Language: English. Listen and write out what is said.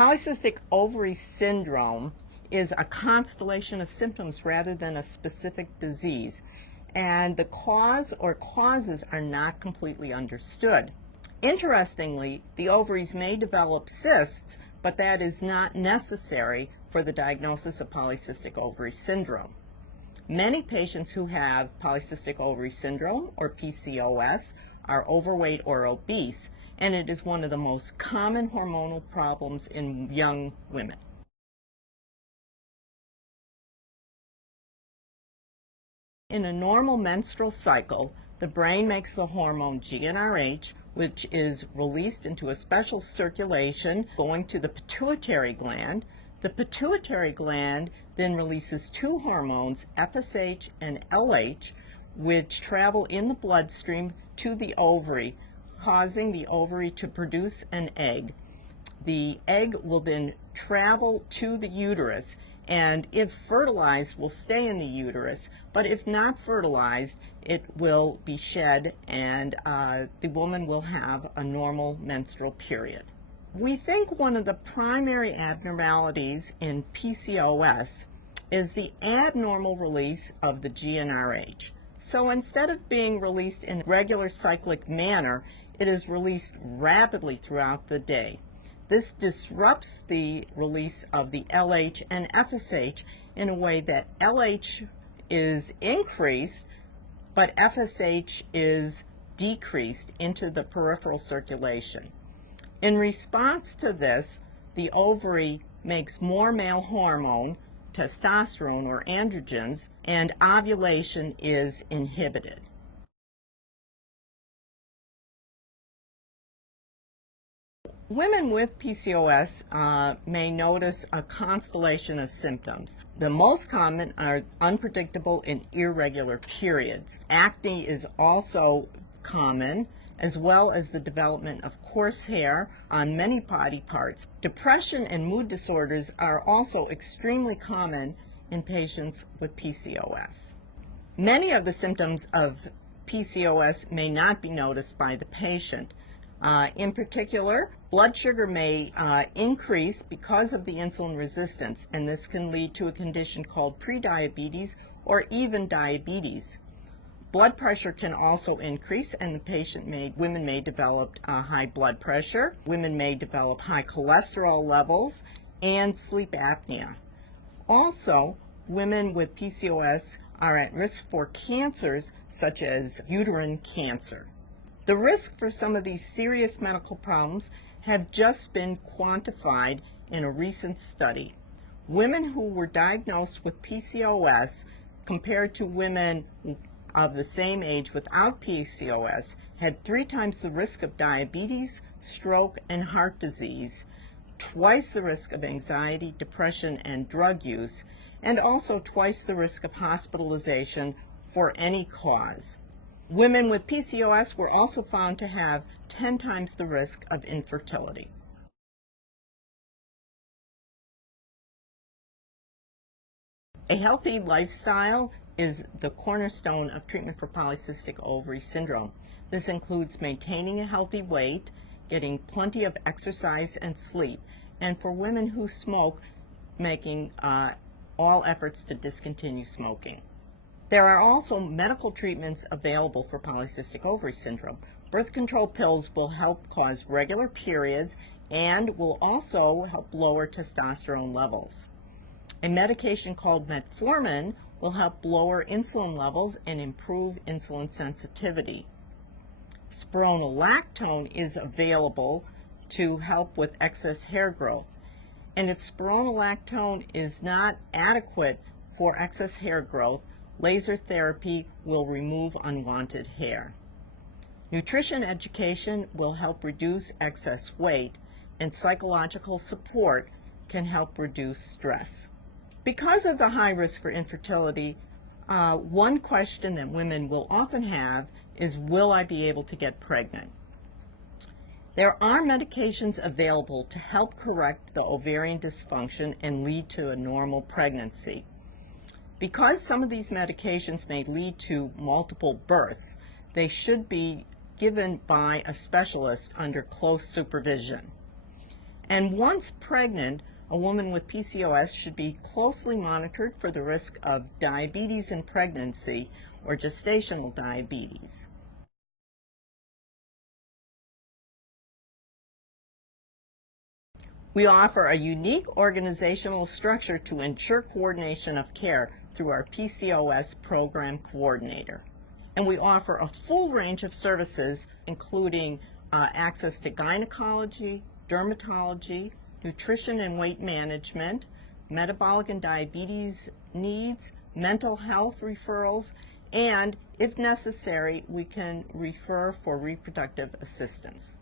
Polycystic ovary syndrome is a constellation of symptoms rather than a specific disease, and the cause or causes are not completely understood. Interestingly, the ovaries may develop cysts, but that is not necessary for the diagnosis of polycystic ovary syndrome. Many patients who have polycystic ovary syndrome, or PCOS, are overweight or obese, and it is one of the most common hormonal problems in young women. In a normal menstrual cycle, the brain makes the hormone GnRH, which is released into a special circulation going to the pituitary gland. The pituitary gland then releases two hormones, FSH and LH, which travel in the bloodstream to the ovary, causing the ovary to produce an egg. The egg will then travel to the uterus, and if fertilized, will stay in the uterus, but if not fertilized, it will be shed, and the woman will have a normal menstrual period. We think one of the primary abnormalities in PCOS is the abnormal release of the GnRH. So instead of being released in a regular cyclic manner, it is released rapidly throughout the day. This disrupts the release of the LH and FSH in a way that LH is increased, but FSH is decreased into the peripheral circulation. In response to this, the ovary makes more male hormone, testosterone or androgens, and ovulation is inhibited. Women with PCOS may notice a constellation of symptoms. The most common are unpredictable and irregular periods. Acne is also common, as well as the development of coarse hair on many body parts. Depression and mood disorders are also extremely common in patients with PCOS. Many of the symptoms of PCOS may not be noticed by the patient. In particular, blood sugar may increase because of the insulin resistance, and this can lead to a condition called prediabetes or even diabetes. Blood pressure can also increase, and women may develop high blood pressure. Women may develop high cholesterol levels and sleep apnea. Also, women with PCOS are at risk for cancers such as uterine cancer. The risk for some of these serious medical problems have just been quantified in a recent study. Women who were diagnosed with PCOS compared to women of the same age without PCOS had 3 times the risk of diabetes, stroke, and heart disease, twice the risk of anxiety, depression, and drug use, and also twice the risk of hospitalization for any cause. Women with PCOS were also found to have 10 times the risk of infertility. A healthy lifestyle is the cornerstone of treatment for polycystic ovary syndrome. This includes maintaining a healthy weight, getting plenty of exercise and sleep, and for women who smoke, making all efforts to discontinue smoking. There are also medical treatments available for polycystic ovary syndrome. Birth control pills will help cause regular periods and will also help lower testosterone levels. A medication called metformin will help lower insulin levels and improve insulin sensitivity. Spironolactone is available to help with excess hair growth. And if spironolactone is not adequate for excess hair growth, laser therapy will remove unwanted hair. Nutrition education will help reduce excess weight, and psychological support can help reduce stress. Because of the high risk for infertility, one question that women will often have is, will I be able to get pregnant? There are medications available to help correct the ovarian dysfunction and lead to a normal pregnancy. Because some of these medications may lead to multiple births, they should be given by a specialist under close supervision. And once pregnant, a woman with PCOS should be closely monitored for the risk of diabetes in pregnancy or gestational diabetes. We offer a unique organizational structure to ensure coordination of care through our PCOS program coordinator. And we offer a full range of services, including access to gynecology, dermatology, nutrition and weight management, metabolic and diabetes needs, mental health referrals, and if necessary, we can refer for reproductive assistance.